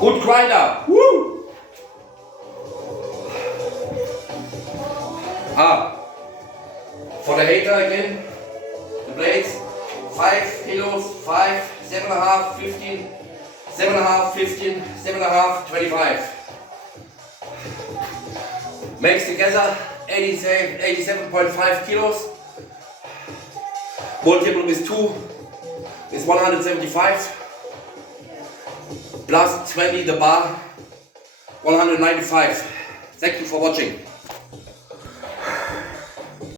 Good grinder. Woo! For the hater again, the blades, 5 kilos, 5, 7.5, 15, 7.5, 15, 7.5, 25. Makes together 87.5 kilos. Multiple with 2 is 175. Plus 20 the bar, 195. Thank you for watching.